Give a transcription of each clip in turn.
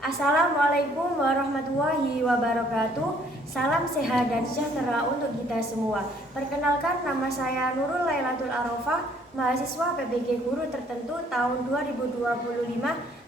Assalamualaikum warahmatullahi wabarakatuh. Salam sehat dan sejahtera untuk kita semua. Perkenalkan, nama saya Nurul Lailatul Arofah, mahasiswa PPG Guru Tertentu tahun 2025,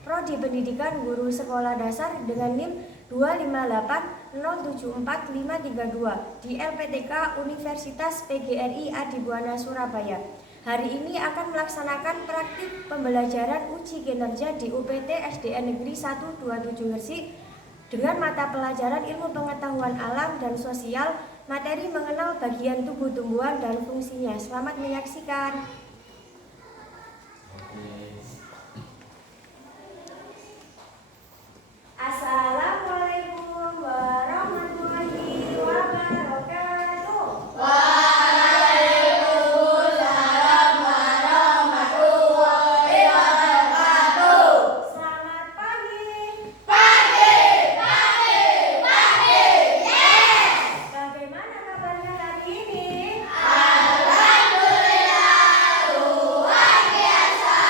Prodi Pendidikan Guru Sekolah Dasar dengan NIM 258074532 di LPTK Universitas PGRI Adibuana Surabaya. Hari ini akan melaksanakan praktik pembelajaran uji kinerja di UPT SDN Negeri 127 Gresik dengan mata pelajaran ilmu pengetahuan alam dan sosial, materi mengenal bagian tubuh tumbuhan dan fungsinya. Selamat menyaksikan. Assalamualaikum warahmatullahi wabarakatuh. Waalaikumsalam warahmatullahi wabarakatuh. Selamat pagi. Yes. Bagaimana kabarnya hari ini? Alhamdulillah luar biasa.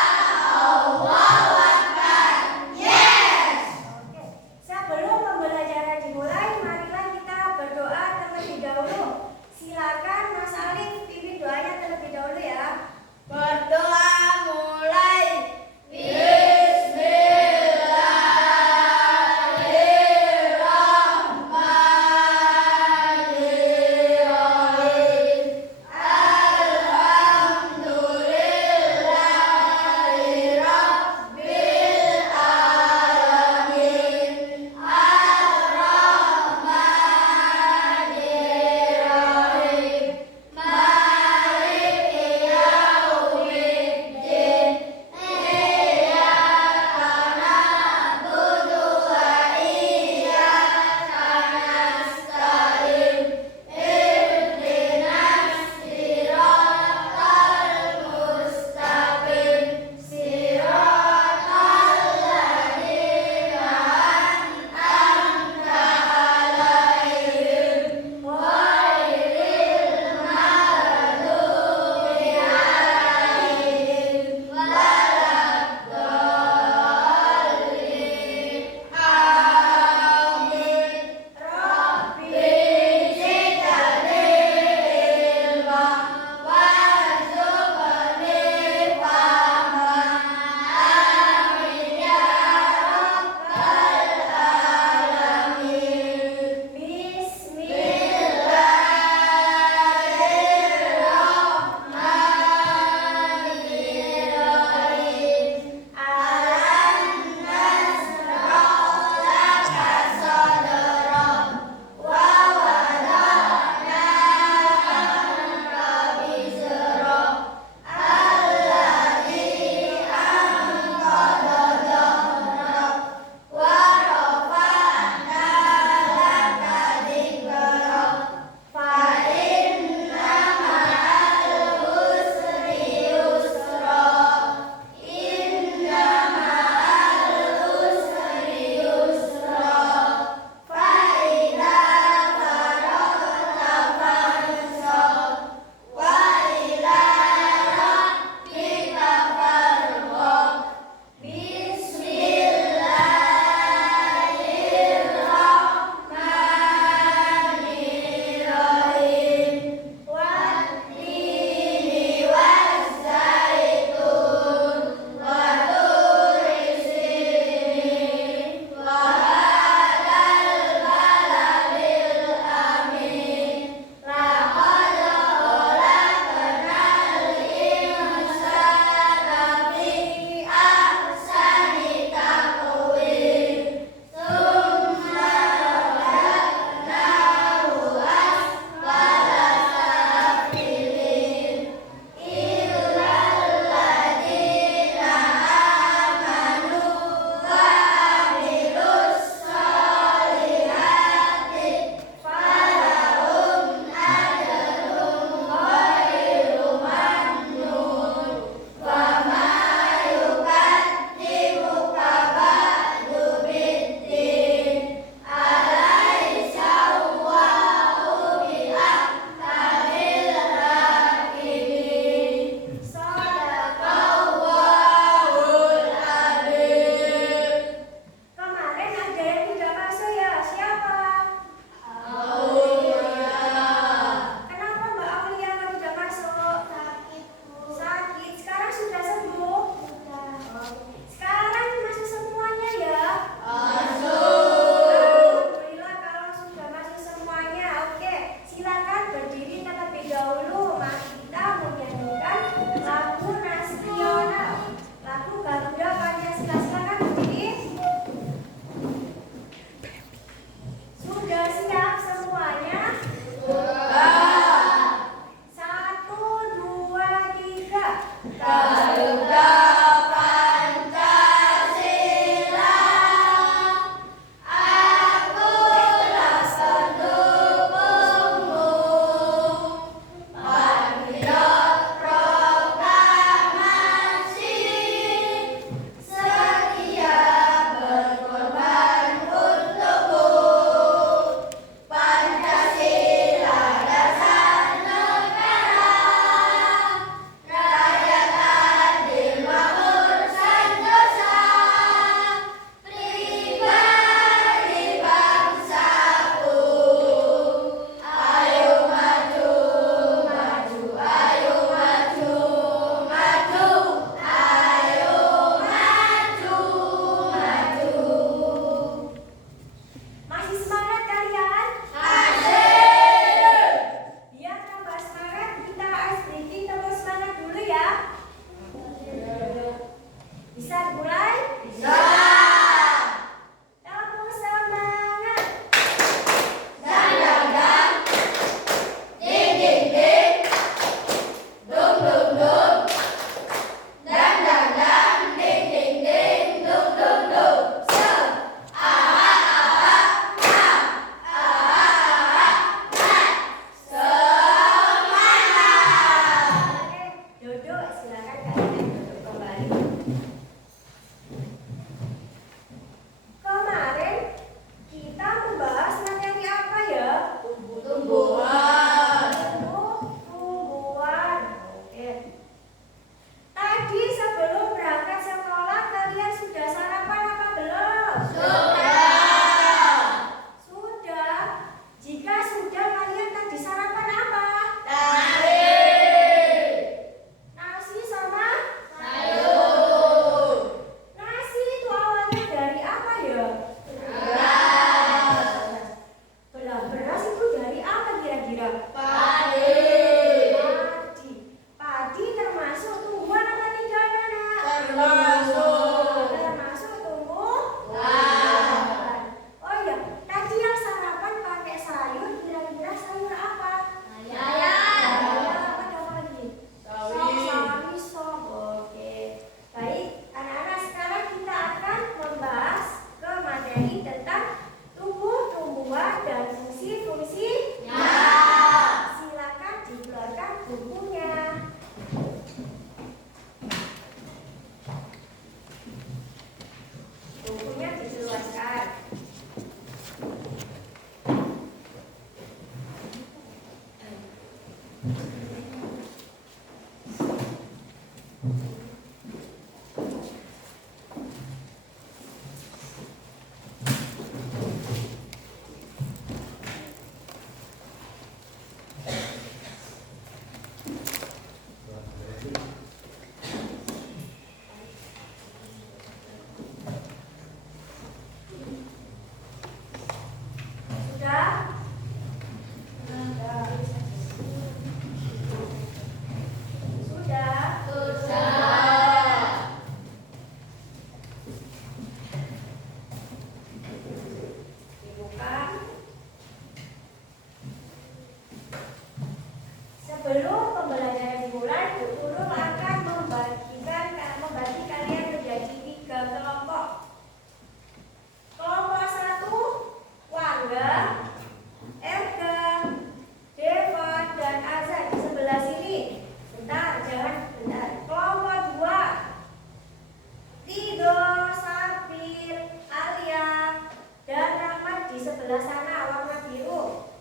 sebelah sana warna biru.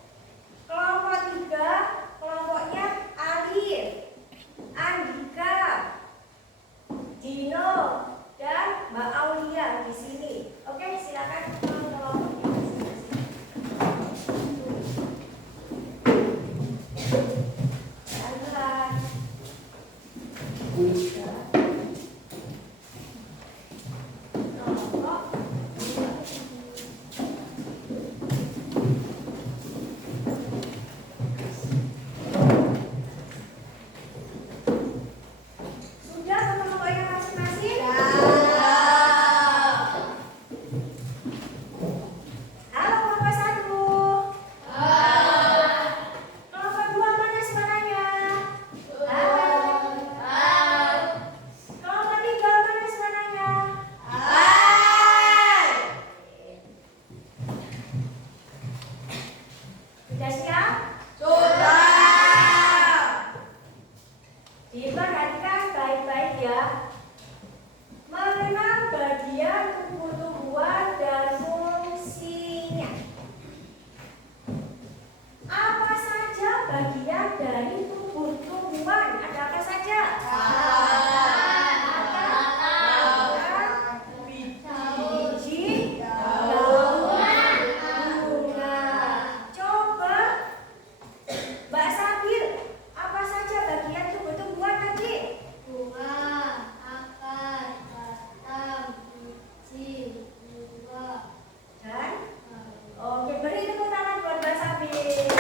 Kelompok 3, kelompoknya Alif, Andika, Dino, dan Mbak Aulia di sini. Oke, silakan kelompoknya masing-masing. Jalan. Diperhatikan baik-baik ya. Mengenal bagian tubuh tumbuhan dan fungsinya. Apa saja bagian dari tubuh tumbuhan? Ada apa saja? Biji, daun, bunga. Coba Mbak Sabir, apa saja bagian tubuh tumbuhan tadi? Bunga, akar, batang, biji, buah, Dan oke, beri tepuk tangan buat Mbak Sabir.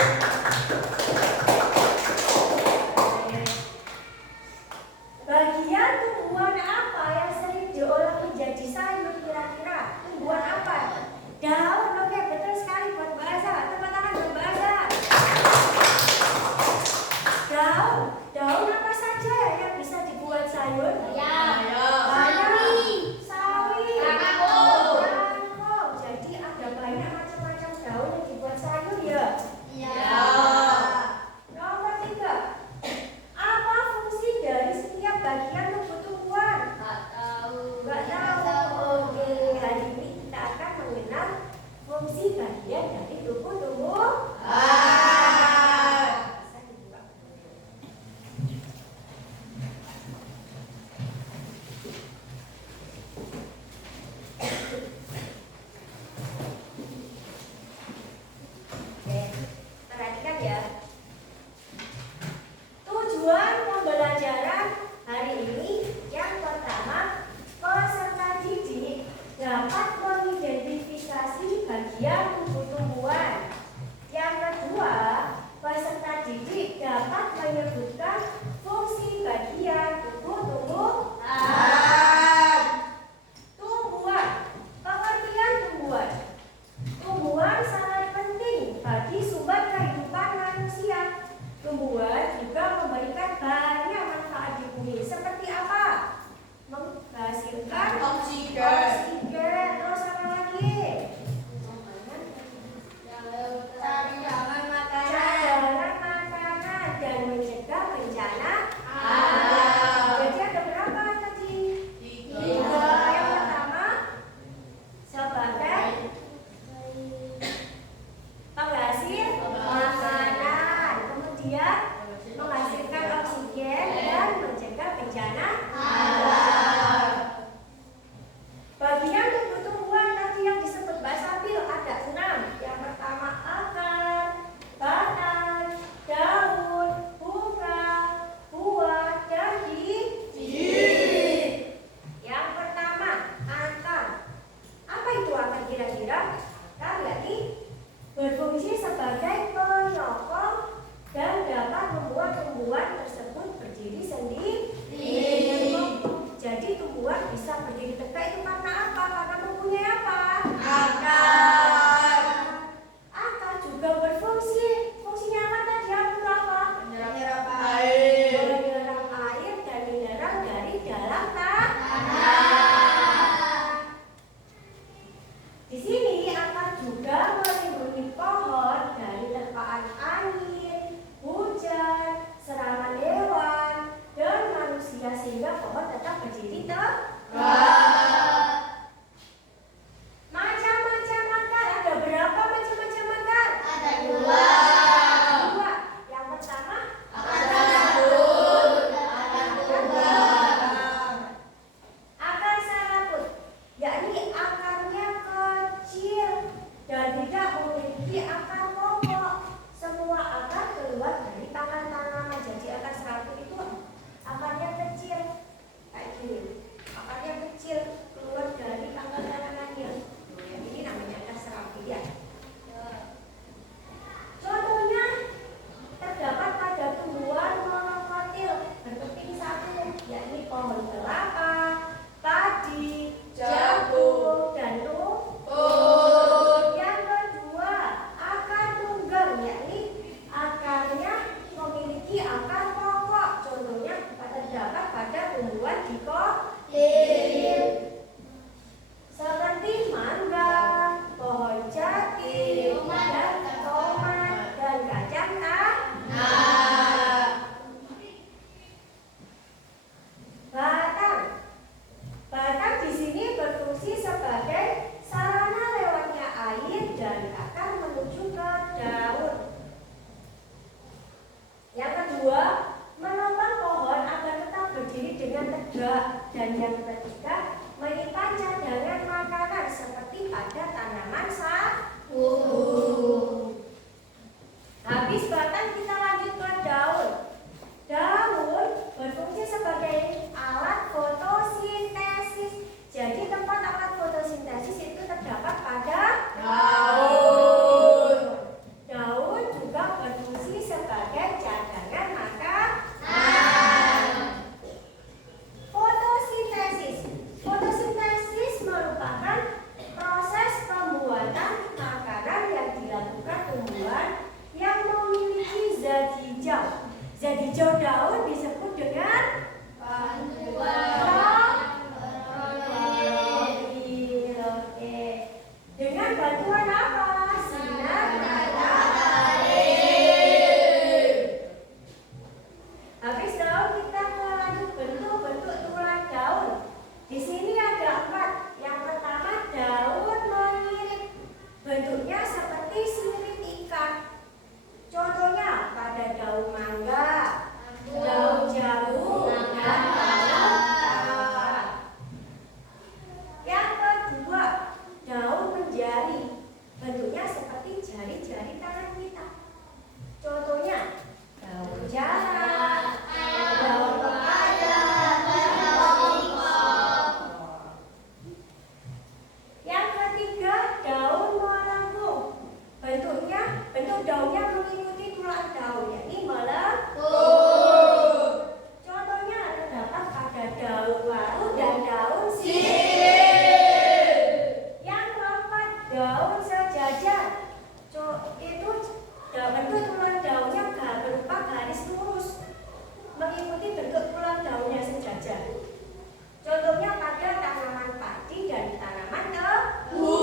Bagian tumbuhan apa yang sering diolah menjadi sayur kira-kira? Tumbuhan apa? Daun, oke, betul sekali buat Mbak Aza. Tepuk tangan buat Mbak Aza. Daun apa saja yang bisa dibuat sayur? Sawi, kangkung. Jadi ada banyak macam-macam daun yang dibuat sayur ya. Nomor 3. Apa fungsi dari setiap bagian tubuh tumbuhan? Nggak tahu. Oke, hari ini kita akan mengenal fungsi bagian dari tubuh tumbuhan. Bisa dibuka. Oke, perhatikan ya. Tujuan pembelajaran hari ini yang pertama, peserta didik dapat mengidentifikasi bagian tubuh tumbuhan. Yang kedua, peserta didik dapat menyebutkan fungsi bagian tubuh tumbuhan. Tumbuhan, pengertian tumbuhan. Tumbuhan sangat penting bagi sumber kehidupan manusia. Tumbuhan juga memberikan banyak manfaat di bumi. Seperti apa? Menghasilkan oksigen. Terus apa lagi? Cadangan makanan dan mencegah bencana alam. Jadi ada berapa tadi? 3. Yang pertama, sebagai penghasil makanan, kemudian menghasilkan oksigen dan mencegah bencana alam. Bagian tubuh tumbuhan tadi yang disebut Mbak Sabil ada 6. Yang pertama akar, batang, daun, bunga, buah, dan biji. Yang pertama akar. Apa itu akar kira-kira? Akar yakni berfungsi sebagai penyokong dan dapat membuat tumbuhan tersebut berdiri sendiri. Jadi tumbuhan bisa berdiri tegak itu karena apa? Karena mempunyai apa? Akar. Akar juga berfungsi. Fungsinya apa tadi? Apa? Menyerap air dan mineral dari dalam tanah. Di sini akar juga melindungi pohon dari bantuan apa? Sinar habis daun kita lanjut bentuk tulang daun. Di sini ada 4. Yang pertama daun mengirit. Bentuknya seperti sirip ikan. Contohnya pada daun mangga, daun jambu, dan daun kelapa. Yang kedua daun menjari. Bentuknya seperti jari-jari tangan kita. Contohnya daun jarak, daun pepaya, daun singkong. Yang ketiga daun melengkung. Bentuk daunnya mengikuti tulang daun, yakni melengkung. Contohnya terdapat pada daun waru dan daun sirih. Yang keempat daun sejajar. Itu bentuk tulang daunnya berupa garis lurus, mengikuti bentuk tulang daunnya sejajar. Contohnya pada tanaman padi dan tanaman tebu.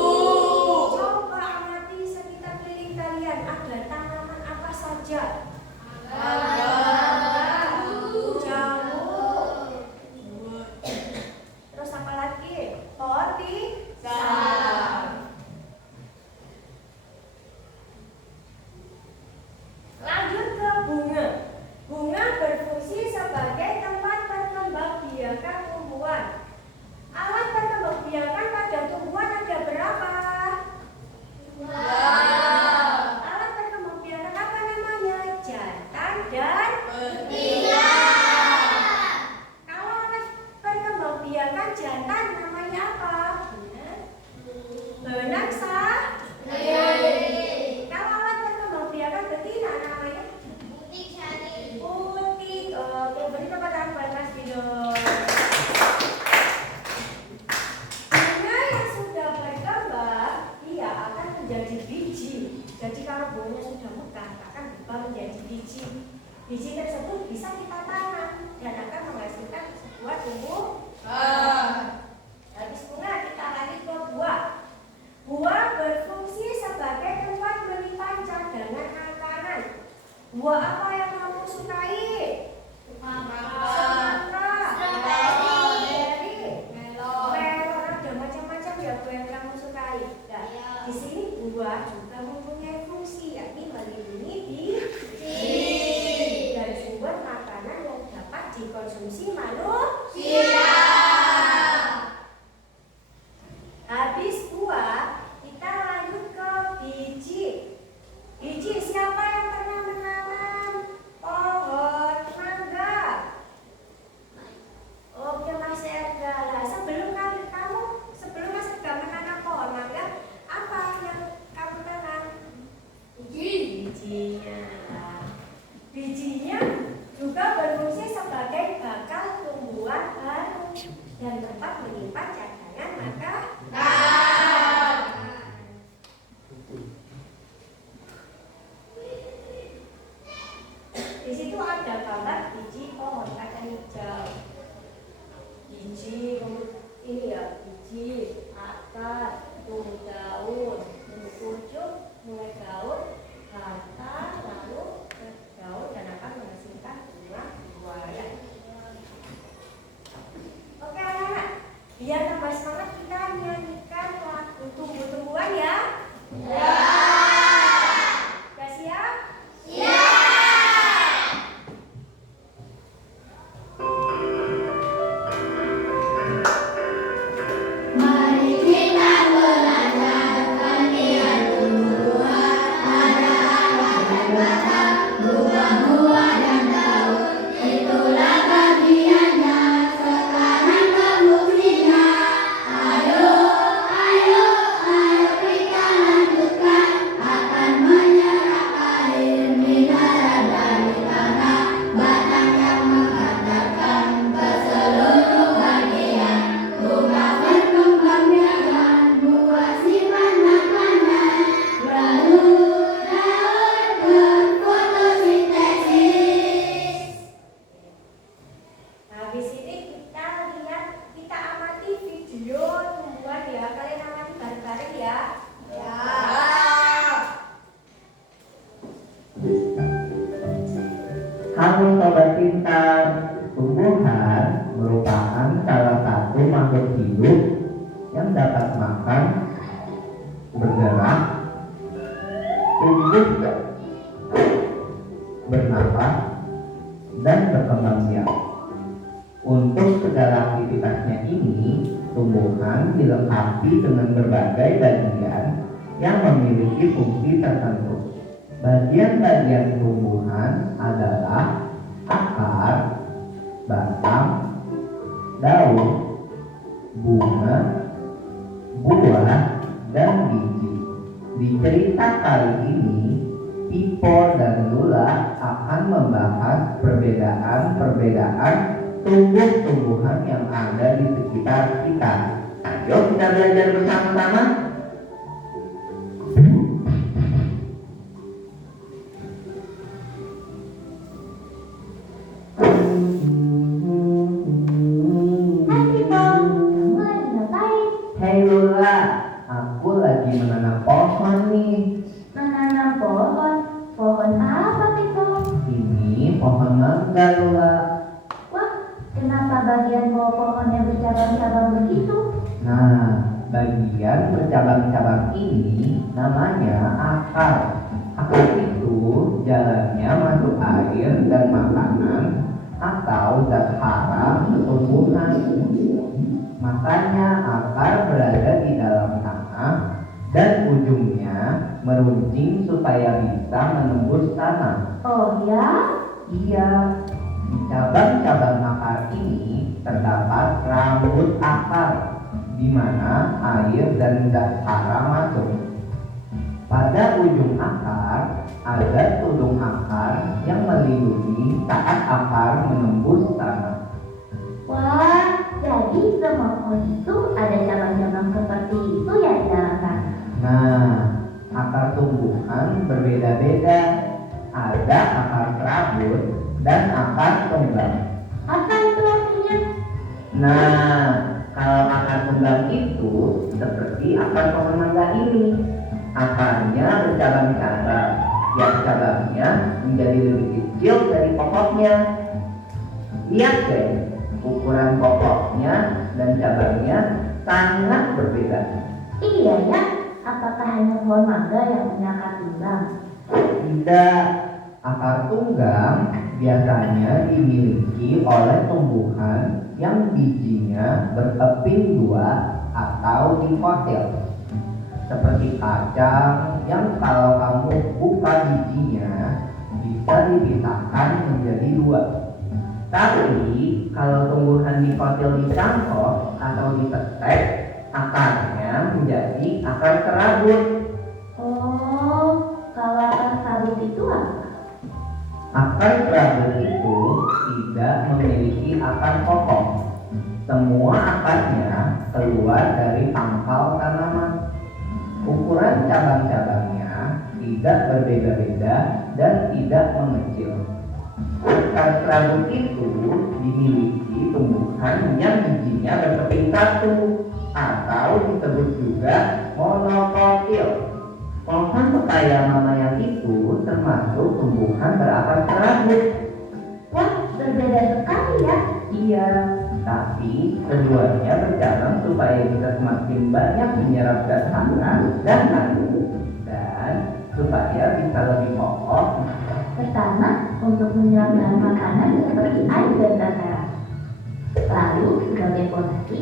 Coba amati sekitar keliling kalian, ada tanaman apa saja? Jamur. Terus apa lagi? Pohon pisang. Lanjut ke bunga. Bunga berfungsi sebagai tempat perkembangbiakan tumbuhan. Alat perkembangbiakan pada tumbuhan ada berapa? Alat perkembangbiakan apa namanya? Jantan dan betina. Kalau alat perkembangbiakan jantan namanya apa? Benang sari. Kalau alat perkembangbiakan betina namanya? Putik sari. Putik. Oke, beri tepuk tangan buat Mas Dino. Bunga yang sudah berkembang, dia akan menjadi biji. Jadi kalau bunganya sudah mekar, akan berubah menjadi biji. Biji tersebut bisa kita tanam dan akan menghasilkan sebuah tumbuhan. Habis bunga kita lanjut ke buah. Buah berfungsi sebagai tempat menyimpan cadangan makanan. Buah apa yang kamu sukai? Semangka, stroberi, melon, ada macam-macam ya buah yang kamu sukai. Nah, di sini buah juga mempunyai fungsi, yakni melindungi biji dan sumber makanan yang dapat dikonsumsi manusia. Habis buah, kita lanjut ke biji. Biji, siapa yang pernah menanam pohon mangga? Oke, Mas Erga. Nah, sebelum Mas Erga menanam pohon mangga, apa yang kamu tanam? Bijinya. Bijinya juga berfungsi sebagai bakal tumbuhan baru dan tempat menyimpan cadangan makanan. Di situ ada gambar biji pohon kacang hijau. Biji ini ya, biji, akar, tumbuh daun, tumbuh pucuk, mulai daun, batang, lalu ke daun dan akan menghasilkan buah ya. Oke anak-anak, biar tambah semangat kita nyanyikan lagu tumbuh-tumbuhan ya. Sudah siap? Mari kita belajar latihan tumbuhan, ada akar dan batang, buah-buah dan daun. Itulah bagiannya, sekarang fungsinya. Ayo, ayo, ayo kita lanjutkan, akan menyerap air mineral dari tanah, batang yang menghantarkan ke seluruh bagian. Bunga berkembangbiakan, buah simpan makanan, lalu daun berfotosintesis. Habis ini kita amati video tumbuhan ya. Kalian amati bareng-bareng ya. berbagai bagian yang memiliki fungsi tertentu. Bagian-bagian tumbuhan adalah akar, batang, daun, bunga, buah, dan biji. Di cerita kali ini, Pipo dan Lula akan membahas perbedaan-perbedaan tumbuh-tumbuhan yang ada di sekitar kita. Ayo kita belajar bersama-sama. Hei Lula, aku lagi menanam pohon nih. Menanam pohon? Pohon apa, Pipo? Ini pohon mangga, Lula. Wah, kenapa bagian bawah pohonnya bercabang-cabang begitu? Nah, bagian bercabang-cabang ini namanya akar. Akar itu jalannya masuk air dan makanan atau zat hara ke tumbuhan. Makanya akar berada di dalam tanah dan ujungnya meruncing supaya bisa menembus tanah. Oh ya? Iya, di cabang-cabang akar ini terdapat rambut akar, di mana air dan zat hara masuk. Pada ujung akar ada tudung akar yang melindungi saat akar menembus tanah. Wah, jadi semua pohon itu ada cabang-cabang seperti itu ya di dalam tanah? Nah, akar tumbuhan berbeda-beda. Ada akar serabut dan akar tunggang. Apa itu artinya? Nah, kalau akar tunggang itu seperti akar pohon mangga ini. Akarnya bercabang-cabang, yang cabangnya menjadi lebih kecil dari pokoknya. Lihat deh, ukuran pokoknya dan cabangnya sangat berbeda. Iya ya, apakah hanya pohon mangga yang punya akar tunggang? Tidak, akar tunggang biasanya dimiliki oleh tumbuhan yang bijinya berkeping dua atau dikotil. Seperti kacang yang kalau kamu buka bijinya bisa dipisahkan menjadi dua. Tapi kalau tumbuhan dikotil di cangkok atau ditetek, akarnya menjadi akar serabut. Oh, kalau akar serabut itu apa? Akar serabut itu tidak memiliki akar pokok. Semua akarnya keluar dari pangkal tanaman. Ukuran cabang-cabangnya tidak berbeda-beda dan tidak mengecil. Akar serabut itu dimiliki tumbuhan yang bijinya berkeping satu atau disebut juga monokotil. Pohon pepaya mama itu termasuk tumbuhan berakar serabut. Wah, berbeda sekali ya. Iya, tapi keduanya bercabang supaya bisa semakin banyak menyerap zat hara dan kandung dan supaya bisa lebih kokoh. Pertama, untuk menyerap bahan makanan seperti air dan zat hara. Lalu sebagai fondasi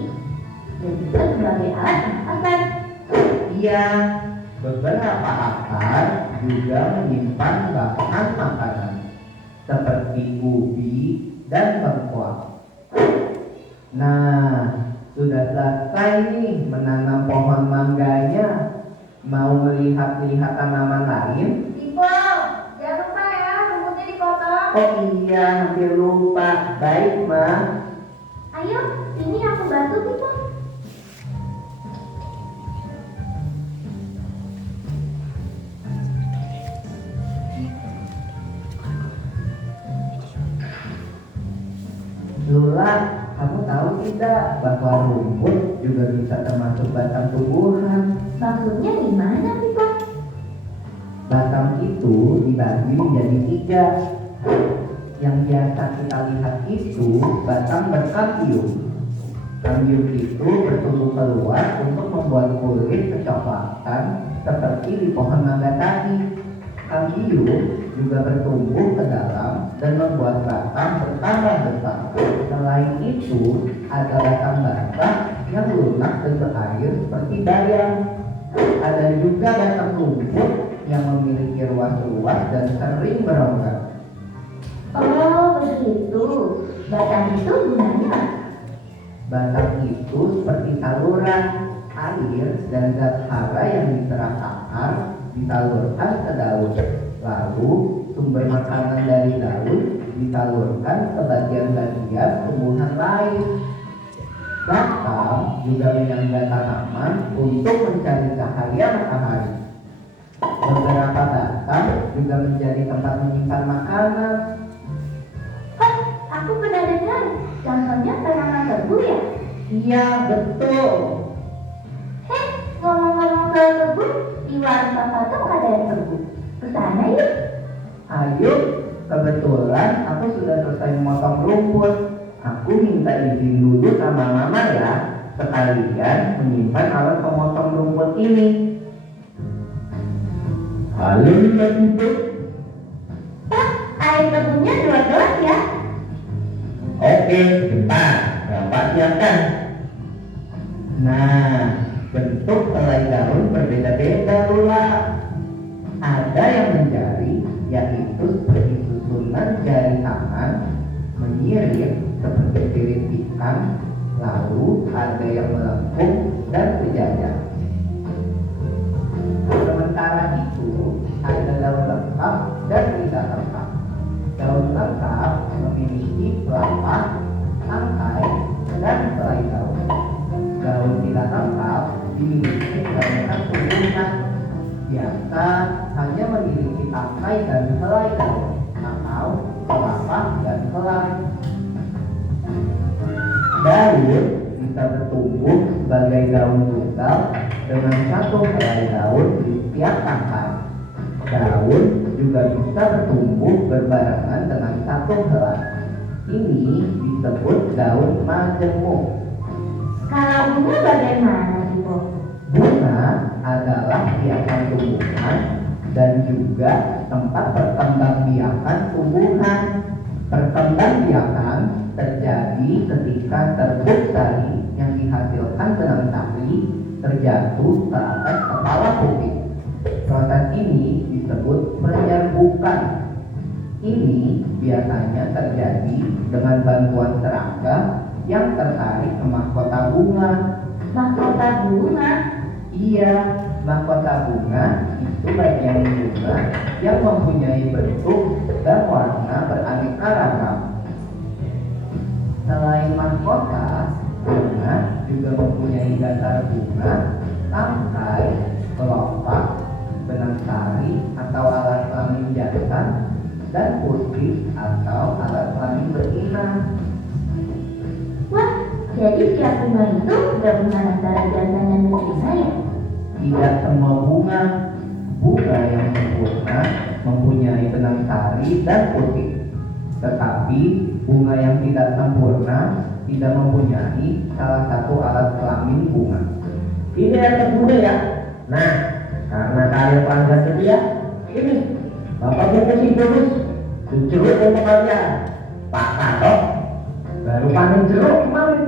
dan juga sebagai alat pernapasan. Iya, beberapa akar juga menyimpan bahan makanan seperti ubi dan lengkuas. Nah, sudah selesai nih menanam pohon mangganya. Mau melihat-lihat tanaman lain? Pipo, jangan lupa ya, rumputnya dipotong. Oh iya, hampir lupa. Baik, Ma. Ayo, sini aku bantu, Pipo. Lula, kamu tahu tidak bahwa rumput juga bisa termasuk batang tumbuhan? Maksudnya gimana, Pipo? Batang itu dibagi menjadi tiga. Yang biasa kita lihat itu batang berkambium. Kambium itu bertumbuh keluar untuk membuat kulit kecoklatan seperti di pohon mangga tadi. Kambium juga bertumbuh ke dalam dan membuat batang bertambah besar. Selain itu, ada batang basah yang lunak dan berair seperti bayam. Ada juga batang rumput yang memiliki ruas luas dan sering berongga. Oh begitu, batang itu gunanya apa? Batang itu seperti saluran air dan zat hara yang diserap akar disalurkan ke daun. Lalu sumber makanan dari daun disalurkan ke bagian-bagian tumbuhan lain. Batang juga menyangga tanaman untuk mencari cahaya matahari. Beberapa batang juga menjadi tempat menyimpan makanan. Oh, aku pernah dengar, contohnya tanaman tebu ya? Iya, betul. Ngomong-ngomong soal tebu, di warung Papa tuh ada yang tebu. Kesana yuk. Ayo, kebetulan aku sudah selesai memotong rumput. Aku minta izin dulu sama mama ya, sekalian menyimpan alat pemotong rumput ini. Halo, Mbak Ibu. Pak, air tebunya 2 gelas ya? Oke, sebentar. Bapak siapkan. Nah, bentuk helai daun berbeda-beda pula. Ada yang menjari, yaitu seperti susunan jari tangan, menyirit seperti sirip ikan, lalu ada yang melengkung dan sejajar. Sementara itu, ada daun lengkap dan tidak lengkap. Daun lengkap memiliki pelampas, tangkai, dan selai daun. Daun tidak lengkap dimiliki kebanyakan tumbuhan. Biasa hanya memiliki tangkai dan helai daun atau pelampas dan helai. Daun bisa bertumbuh sebagai daun tunggal dengan satu helai daun di setiap tangkai. Daun juga bisa bertumbuh berbarengan dengan satu helai. Ini disebut daun majemuk. Kalau bunga bagaimana, Ibu? Bunga adalah hiasan tumbuhan dan juga tempat perkembangbiakan tumbuhan. Perkembangbiakan terjadi ketika serbuk sari yang dihasilkan benang sari terjatuh ke atas kepala putih. Proses ini disebut penyerbukan. Ini biasanya terjadi dengan bantuan serangga yang tertarik ke mahkota bunga. Mahkota bunga? Iya, mahkota bunga itu bagian bunga yang mempunyai bentuk dan warna beraneka ragam. Selain mahkota, bunga juga mempunyai dasar bunga, tangkai, kelopak, benang sari atau alat kelamin jantan, dan putih atau alat kelamin betina. Wah, jadi setiap bunga itu gabungan antara jantan dan betina ya? Tidak semua bunga. Bunga yang sempurna mempunyai benang sari dan putih. Tetapi bunga yang tidak sempurna tidak mempunyai salah satu alat kelamin bunga. Ini yang terbunyi ya. Nah, karena kalian pelanggan setia, ini Bapak bungkusin bonus jeruk untuk kalian. Pak Katok baru panen jeruk kemarin.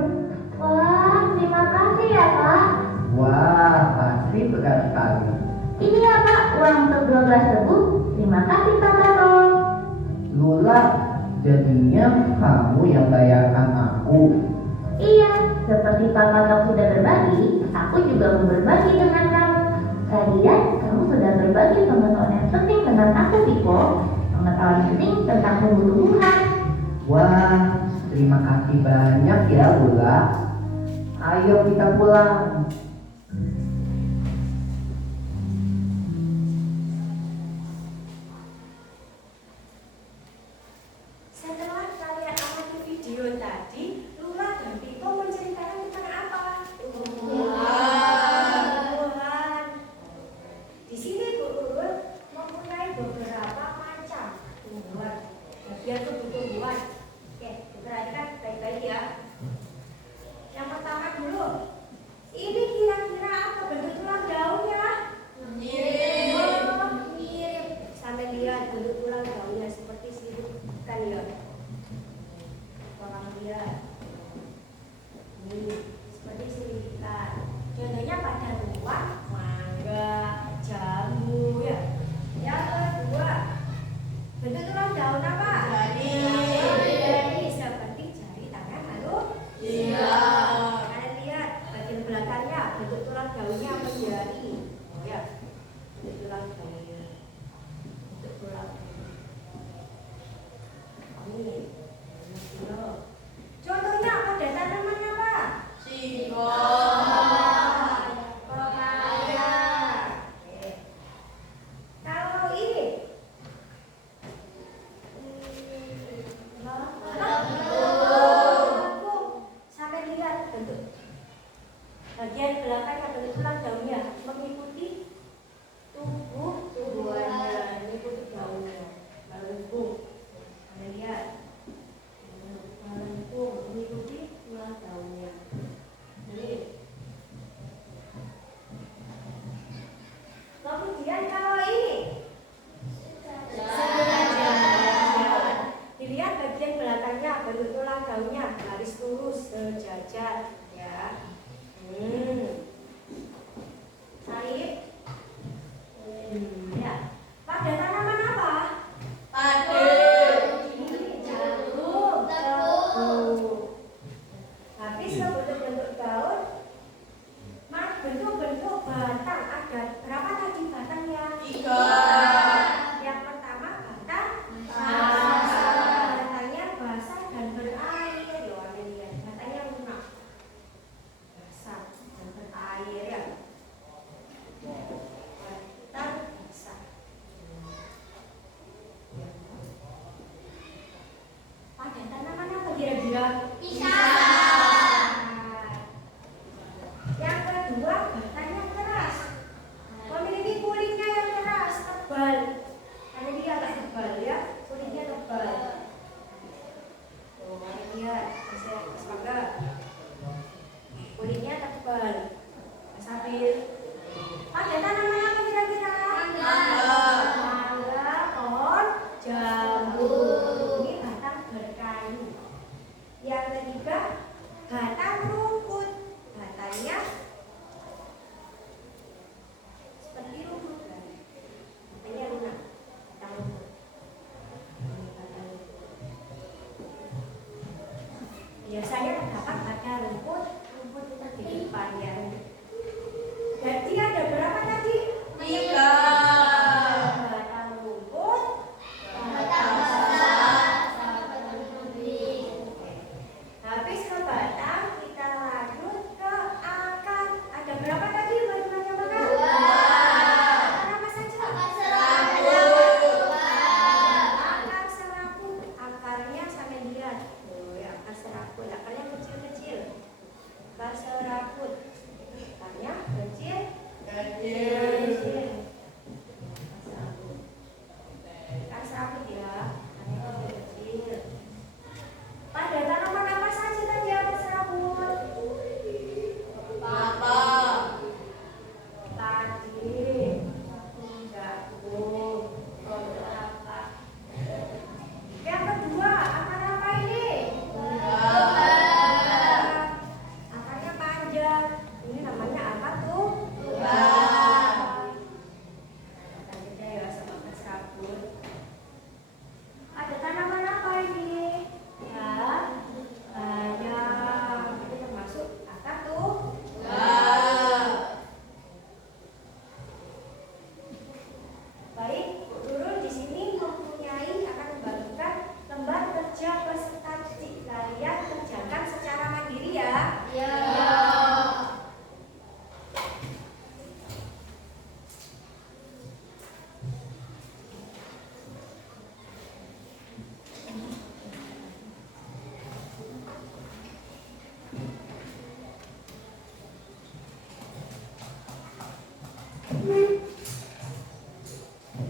Wah, terima kasih ya Pak. Wah, pasti segar sekali. Ini ya Pak, uang untuk 12 tebu. Terima kasih Pak Tato. Lula, jadinya kamu yang bayarkan aku. Iya, seperti Pak Tato sudah berbagi, aku juga mau berbagi dengan kamu. Kalian, kamu sudah berbagi pengetahuan yang penting tentang aku, Pipo. Pengetahuan penting tentang tumbuh-tumbuhan. Wah, terima kasih banyak ya Lula. Ayo kita pulang. Setelah kalian amati video tadi, Lula dan Pipo menceritakan tentang apa? Tumbuhan. Di sini Bu Urut mempunyai beberapa macam tumbuhan. Bagian tumbuh-tumbuhan. Oke, diperhatikan baik-baik ya. Yang pertama dulu, ini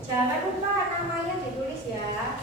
Jangan lupa namanya ditulis ya.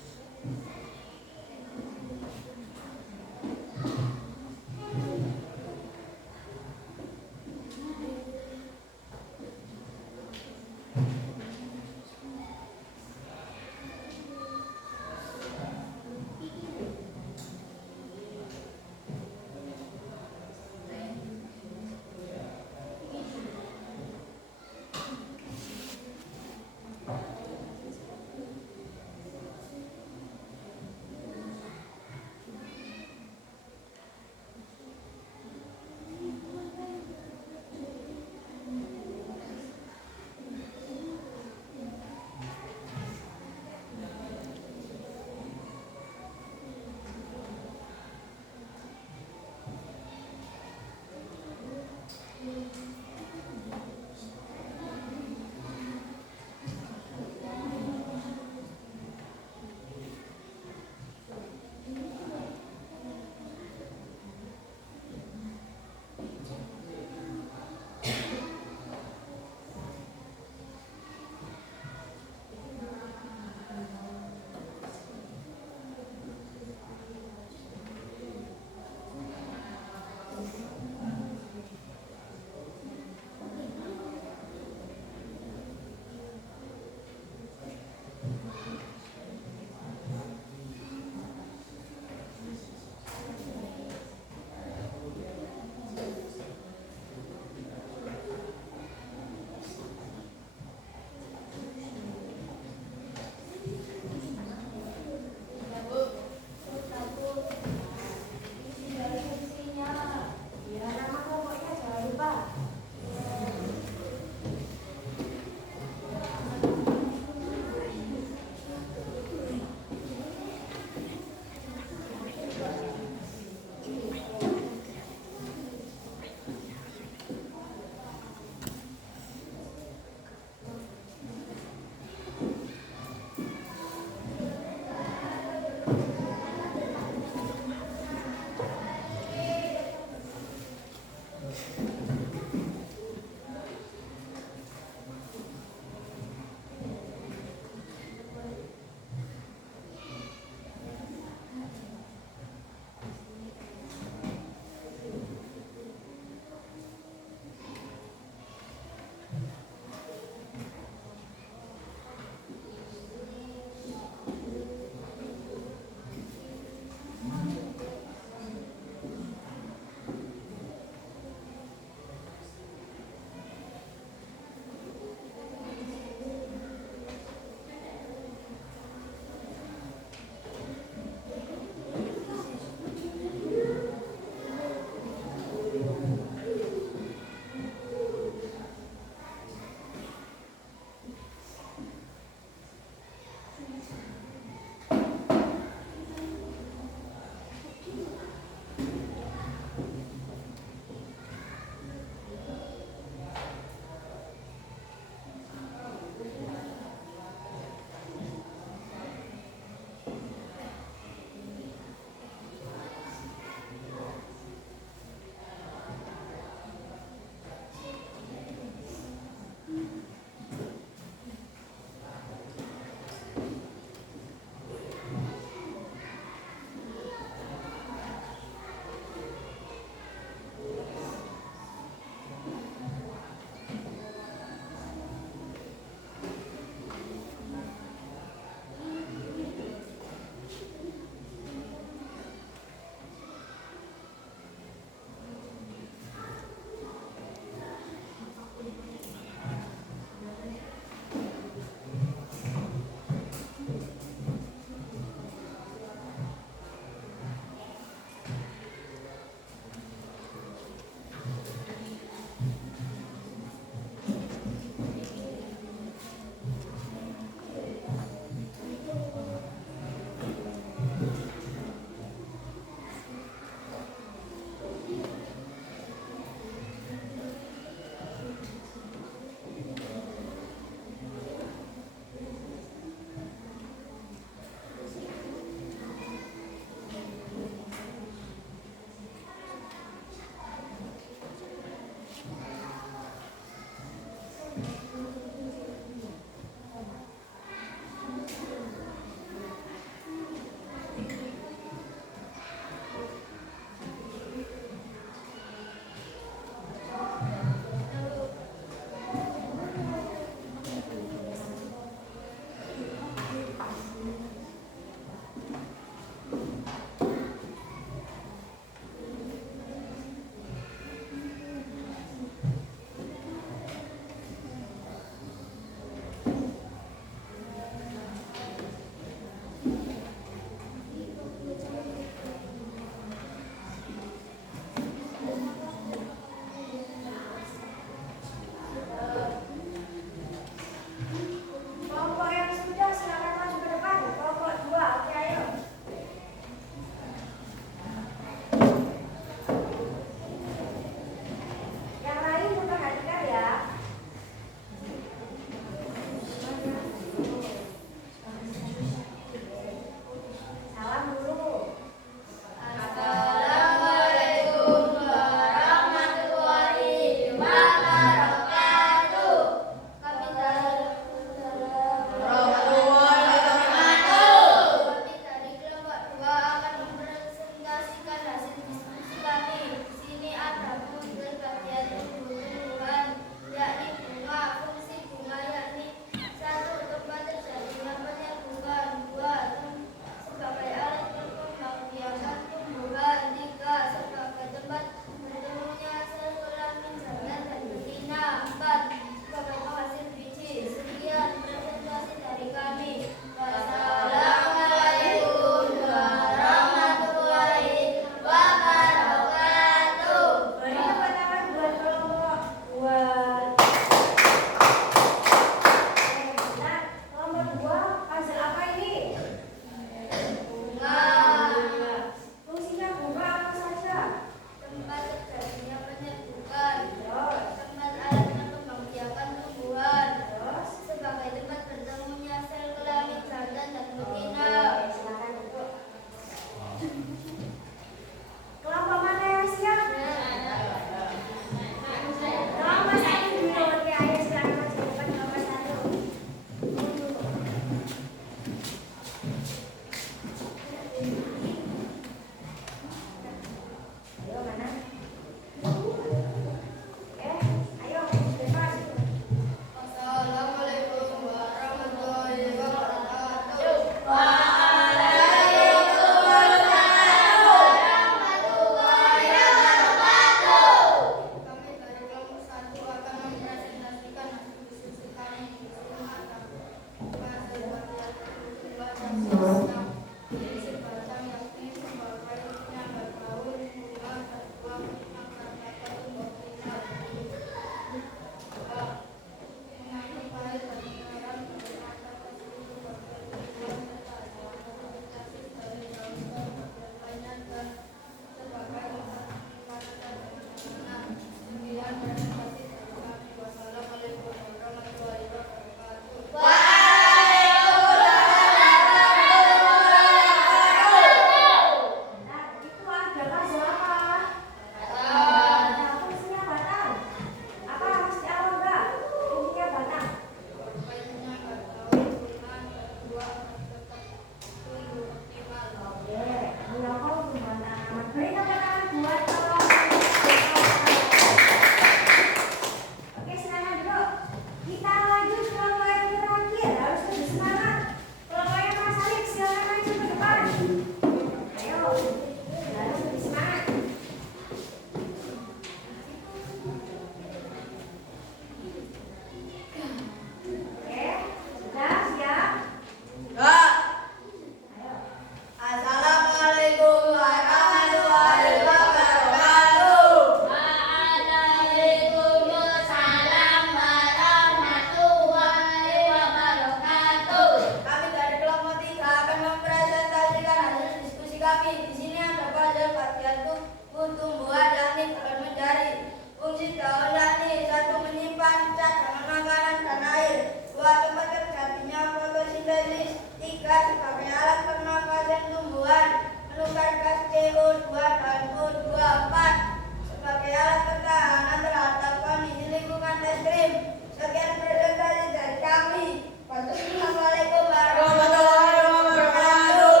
Di sini ada pada bagian tumbuhan yakni daun mencari. Fungsi daun yakni satu menyimpan cadangan makanan dan air, dua tempat terjadinya fotosintesis, tiga sebagai alat pernapasan tumbuhan, menukar gas CO2 dan O2, empat sebagai alat pertahanan terhadap kondisi lingkungan ekstrim. Sekian presentasi dari kami. Wassalamualaikum warahmatullahi wabarakatuh.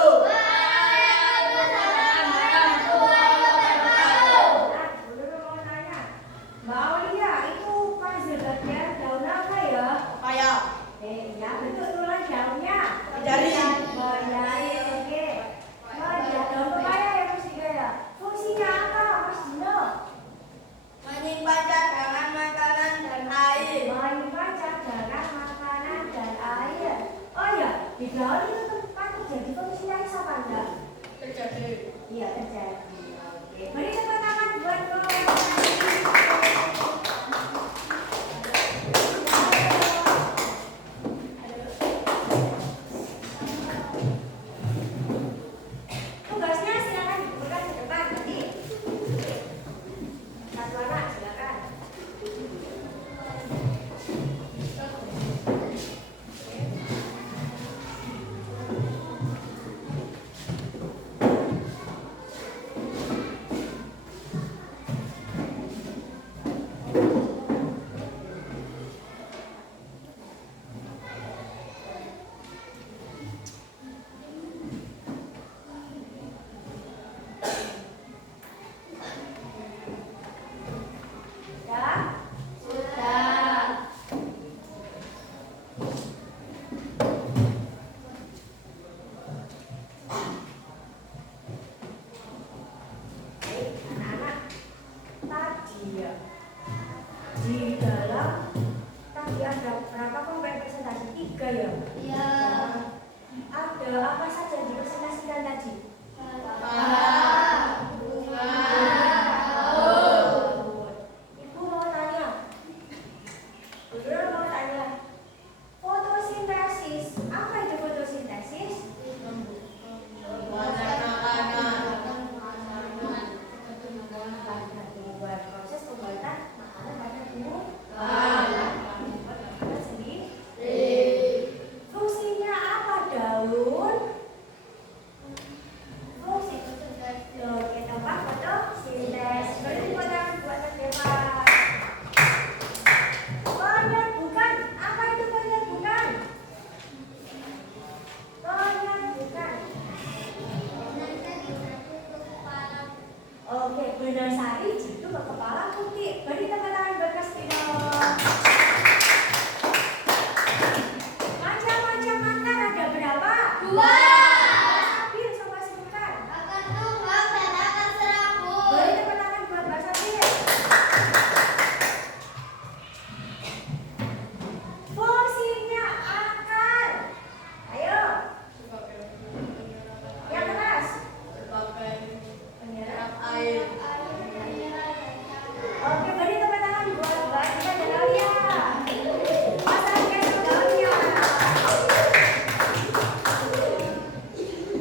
Mbak Aulia, itu konservatif daun apa ya? Kayak Ya bentuk tulang daunnya. Jari. Jari, oke. Ya, daun pepaya ya mestinya ya. Fungsinya apa, Mas Dino? menyimpan cadangan makanan dan air. Menyimpan cadangan makanan dan air. Oh ya, di daun itu tempat terjadi fotosintesis apa enggak? Terjadi. Iya, terjadi. Oke. Beri tepuk tangan buat tugasnya silakan dibuka ke depan nanti. Satu anak silakan. Sudah? Sudah. Baik, anak-anak. Tadi ya, di dalam tadi ada berapa komponen presentasi? 3 ya? Iya. Ada apa saja yang dipresentasikan tadi? Ibu mau tanya. Ibu mau tanya. Fotosintesis. Apa itu fotosintesis? Buat proses pembuatan makanan pada tumbuhan. Fungsinya apa daun? Fungsi oke, tempat fotosintesis. Beri tepuk tangan buat terdepan. Penyerbukan. Apa itu penyerbukan? Penyerbukan. Oke, benar sari jitu ke kepala putih. Beri tepuk tangan buat Kastino. Macam-macam makan ada berapa? 2. Sabir sama sebutkan. Akan tumbang dan akan serabut. Beri tepuk tangan buat Mbak Sabir. Fungsinya akar. Ayo, yang keras. Penyerap air. Oke, beri tepuk tangan buat Mbak Ika dan Aulia. Mas Ika dan Aulia.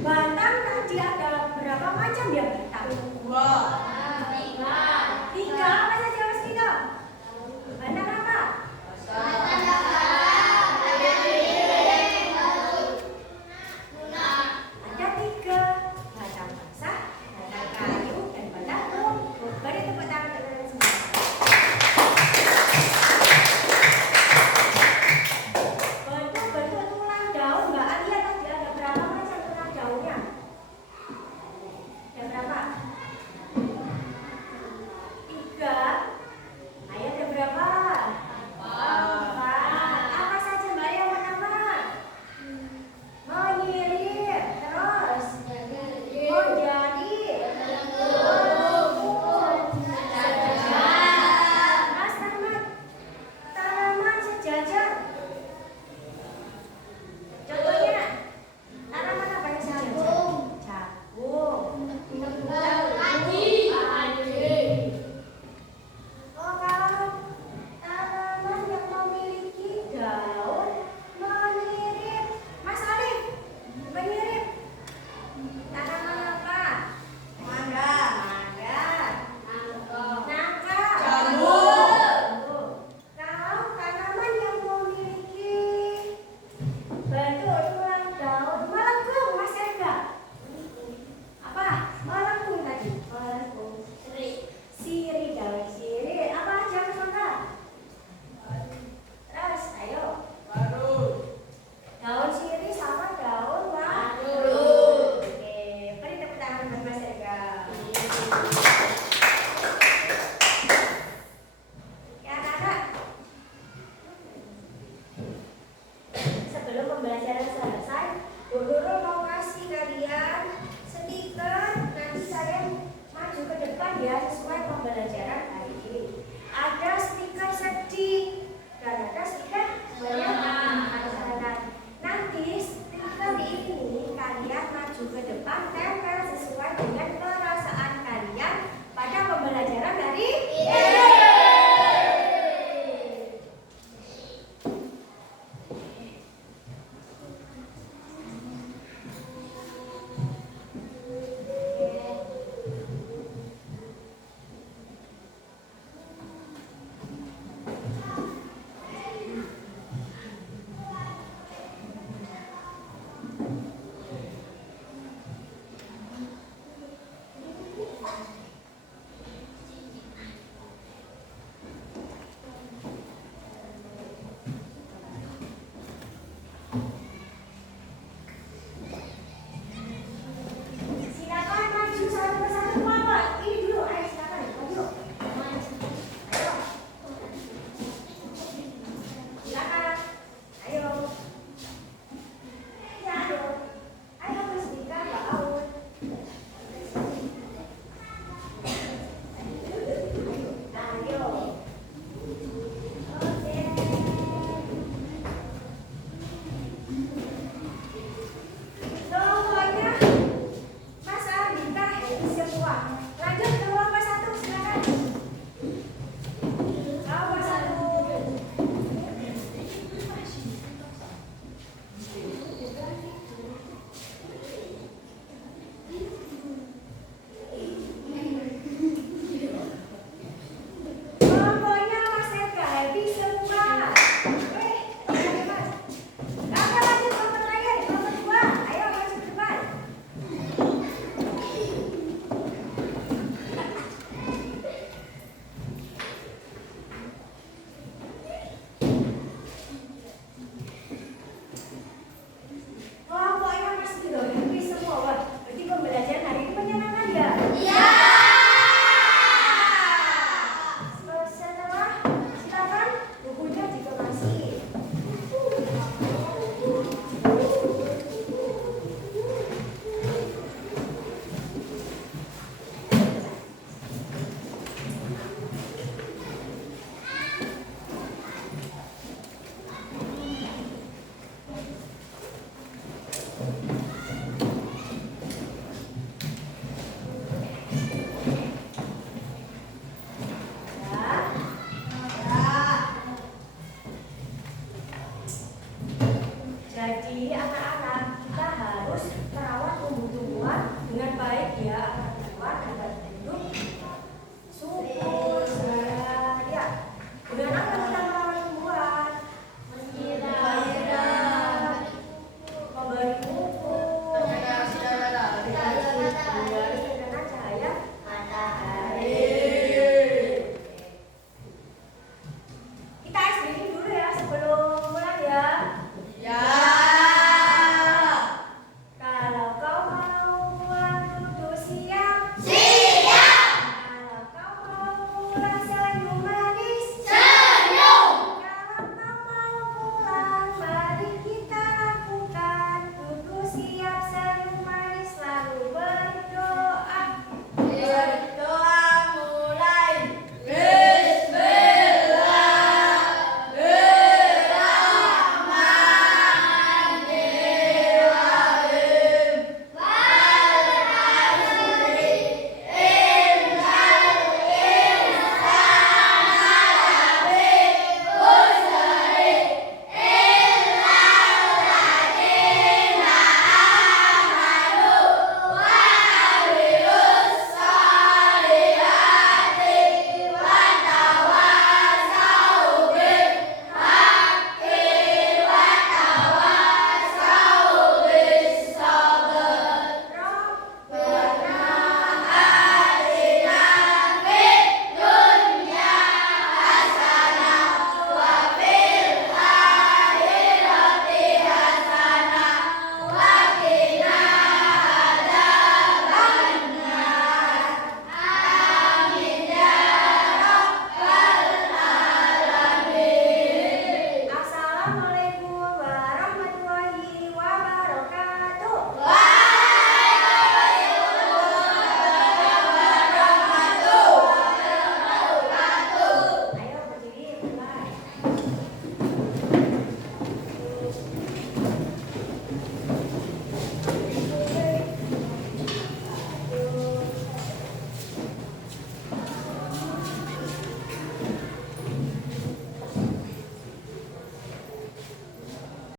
Batang tadi ada berapa macam ya?